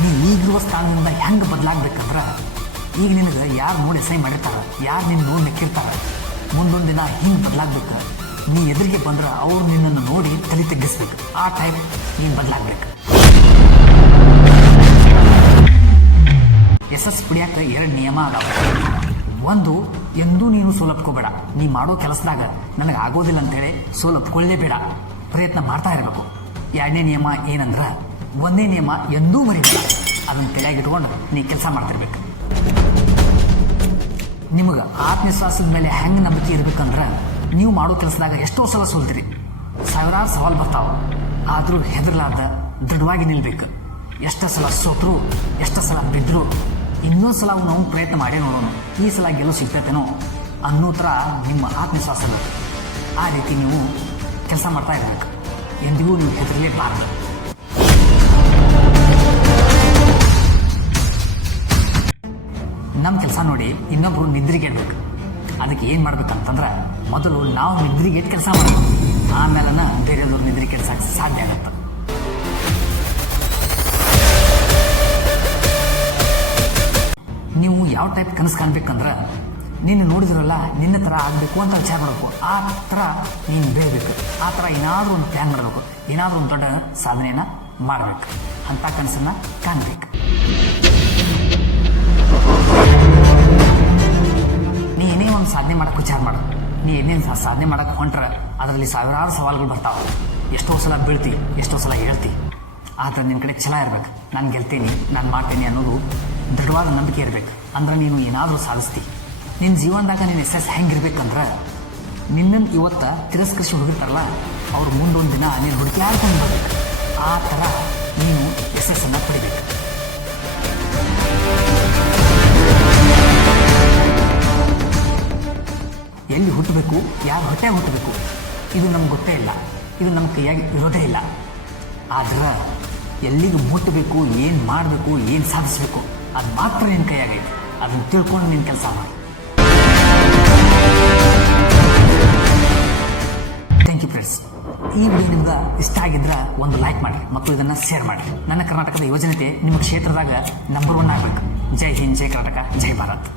ನೀ ಈಗಿರುವ ಸ್ಥಾನದಿಂದ ಹೆಂಗೆ ಬದಲಾಗಬೇಕಂದ್ರೆ ಈಗ ನಿನಗೆ ಯಾರು ನೋಡಿ ಸೈ ಮಾಡಿರ್ತಾರೆ, ಯಾರು ನಿನ್ನ ನೋಡಿ ನಿಕ್ಕಿರ್ತಾರೆ, ಮುಂದೊಂದು ದಿನ ಹಿಂಗೆ ಬದಲಾಗ್ಬೇಕು. ನೀ ಎದುರಿಗೆ ಬಂದ್ರೆ ಅವ್ರು ನಿನ್ನನ್ನು ನೋಡಿ ತಲೆ ತಗ್ಗಿಸ್ಬೇಕು. ಆ ಟೈಪ್ ನೀನು ಬದಲಾಗ್ಬೇಕು. ಯಶಸ್ಸು ಪಡಿಯಕ್ಕೆ 2 ನಿಯಮ ಅದಾವೆ. ಒಂದು, ಎಂದೂ ನೀನು ಸೋಲಪ್ಕೋಬೇಡ. ನೀ ಮಾಡೋ ಕೆಲಸದಾಗ ನನಗೆ ಆಗೋದಿಲ್ಲ ಅಂತೇಳಿ ಸೋಲಪ್ಕೊಳ್ಳೇಬೇಡ, ಪ್ರಯತ್ನ ಮಾಡ್ತಾ ಇರಬೇಕು. 2ನೇ ನಿಯಮ ಏನಂದ್ರೆ, 1ನೇ ನಿಯಮ ಎಂದೂ ಮರಿಬೇಡ. ಅದನ್ನು ತಲೆಯಾಗಿಟ್ಕೊಂಡು ನೀ ಕೆಲಸ ಮಾಡ್ತಿರ್ಬೇಕು. ನಿಮಗೆ ಆತ್ಮವಿಶ್ವಾಸದ ಮೇಲೆ ಹೆಂಗೆ ನಂಬಿಕೆ ಇರ್ಬೇಕಂದ್ರೆ, ನೀವು ಮಾಡೋ ಕೆಲಸದಾಗ ಎಷ್ಟೋ ಸಲ ಸೋಲ್ತೀರಿ, ಸಾವಿರಾರು ಸವಾಲು ಬರ್ತಾವೆ, ಆದರೂ ಹೆದರ್ಲಾರ್ದ ದೃಢವಾಗಿ ನಿಲ್ಬೇಕು. ಎಷ್ಟೋ ಸಲ ಸೋತರು, ಎಷ್ಟೋ ಸಲ ಬಿದ್ದರು, ಇನ್ನೊಂದು ಸಲ ನಾವು ಪ್ರಯತ್ನ ಮಾಡೇ ನೋಡೋಣ, ಈ ಸಲ ಗೆಲುವು ಸಿಗ್ತೈತೇನೋ ಅನ್ನೋ ಥರ ನಿಮ್ಮ ಆತ್ಮವಿಶ್ವಾಸ ಬೇಕು. ಆ ರೀತಿ ನೀವು ಕೆಲಸ ಮಾಡ್ತಾ ಇರಬೇಕು. ಎಂದಿಗೂ ನೀವು ಹೆದರಲೇಬಾರದು. ನಮ್ಮ ಕೆಲಸ ನೋಡಿ ಇನ್ನೊಬ್ರು ನಿದ್ರಿಗೆಡ್ಬೇಕು. ಅದಕ್ಕೆ ಏನು ಮಾಡ್ಬೇಕಂತಂದ್ರೆ, ಮೊದಲು ನಾವು ನಿದ್ರಿಗೆಟ್ಟು ಕೆಲಸ ಮಾಡಬೇಕು, ಆಮೇಲೆ ಬೇರೆಯವ್ರು ನಿದ್ರೆ ಕೆಡ್ಸಕ್ಕೆ ಸಾಧ್ಯ ಆಗತ್ತೆ. ನೀವು ಯಾವ ಟೈಪ್ ಕನಸು ಕಾಣ್ಬೇಕಂದ್ರೆ, ನೀನು ನೋಡಿದ್ರಲ್ಲ ನಿನ್ನ ಥರ ಆಗಬೇಕು ಅಂತ ವಿಚಾರ ಮಾಡಬೇಕು. ಆ ಥರ ನೀನು ಬೆಳಬೇಕು. ಆ ಥರ ಏನಾದರೂ ಒಂದು ಪ್ಲ್ಯಾನ್ ಮಾಡಬೇಕು, ಏನಾದರೂ ಒಂದು ದೊಡ್ಡ ಸಾಧನೆಯನ್ನು ಮಾಡಬೇಕು. ಅಂಥ ಕನಸನ್ನು ಕಾಣಬೇಕು. ನೀ ಏನೇ ಒಂದು ಸಾಧನೆ ಮಾಡೋಕ್ಕೆ ವಿಚಾರ ಮಾಡು. ನೀ ಏನೇನು ಸಾಧನೆ ಮಾಡೋಕ್ಕೆ ಹೊಂಟ್ರೆ ಅದರಲ್ಲಿ ಸಾವಿರಾರು ಸವಾಲುಗಳು ಬರ್ತಾವೆ. ಎಷ್ಟೋ ಸಲ ಬೀಳ್ತಿ, ಎಷ್ಟೋ ಸಲ ಹೇಳ್ತಿ. ಆದರೆ ನಿನ್ನ ಕಡೆ ಛಲ ಇರಬೇಕು. ನಾನು ಗೆಲ್ತೀನಿ, ನಾನು ಮಾಡ್ತೀನಿ ಅನ್ನೋದು ದೃಢವಾದ ನಂಬಿಕೆ ಇರಬೇಕು. ಅಂದ್ರೆ ನೀನು ಏನಾದರೂ ಸಾಧಿಸ್ತಿ. ನಿನ್ನ ಜೀವನದಾಗ ನೀನು ಯಶಸ್ಸು ಹೆಂಗಿರ್ಬೇಕಂದ್ರೆ, ನಿನ್ನನ್ನು ಇವತ್ತು ತಿರಸ್ಕರಿಸಿ ಹುಡುಗಿರ್ತಾರಲ್ಲ, ಅವ್ರು ಮುಂದೊಂದು ದಿನ ನೀನು ಹುಡುಕಿಯಾಡ್ಕೊಂಡು ಬರಬೇಕು. ಆ ಥರ ನೀನು ಯಶಸ್ಸನ್ನು ಪಡಿಬೇಕು. ಎಲ್ಲಿ ಹುಟ್ಟಬೇಕು, ಯಾರು ಹೊಟ್ಟೆ ಹುಟ್ಟಬೇಕು, ಇದು ನಮ್ಗೆ ಗೊತ್ತೇ ಇಲ್ಲ. ಇದು ನಮ್ಮ ಕೈಯಾಗಿ ಇರೋದೇ ಇಲ್ಲ. ಆದ್ರೆ ಎಲ್ಲಿಗೆ ಮುಟ್ಟಬೇಕು, ಏನು ಮಾಡಬೇಕು, ಏನು ಸಾಧಿಸಬೇಕು, ಅದು ಮಾತ್ರ ನಿನ್ನ ಕೈಯಾಗೈತೆ. ಅದನ್ನು ತಿಳ್ಕೊಂಡು ನೀನು ಕೆಲಸ ಮಾಡಿ. Thank you friends. ಈ ವಿಡಿಯೋ ನಿಮ್ಗೆ ಇಷ್ಟ ಆಗಿದ್ರೆ ಒಂದು ಲೈಕ್ ಮಾಡಿ ಮತ್ತು ಇದನ್ನು ಶೇರ್ ಮಾಡಿ. ನನ್ನ ಕರ್ನಾಟಕದ ಯುವಜನತೆ ನಿಮ್ಮ ಕ್ಷೇತ್ರದಾಗ ನಂಬರ್ 1 ಆಗಬೇಕು. ಜೈ ಹಿಂದ್, ಜೈ ಕರ್ನಾಟಕ, ಜೈ ಭಾರತ್.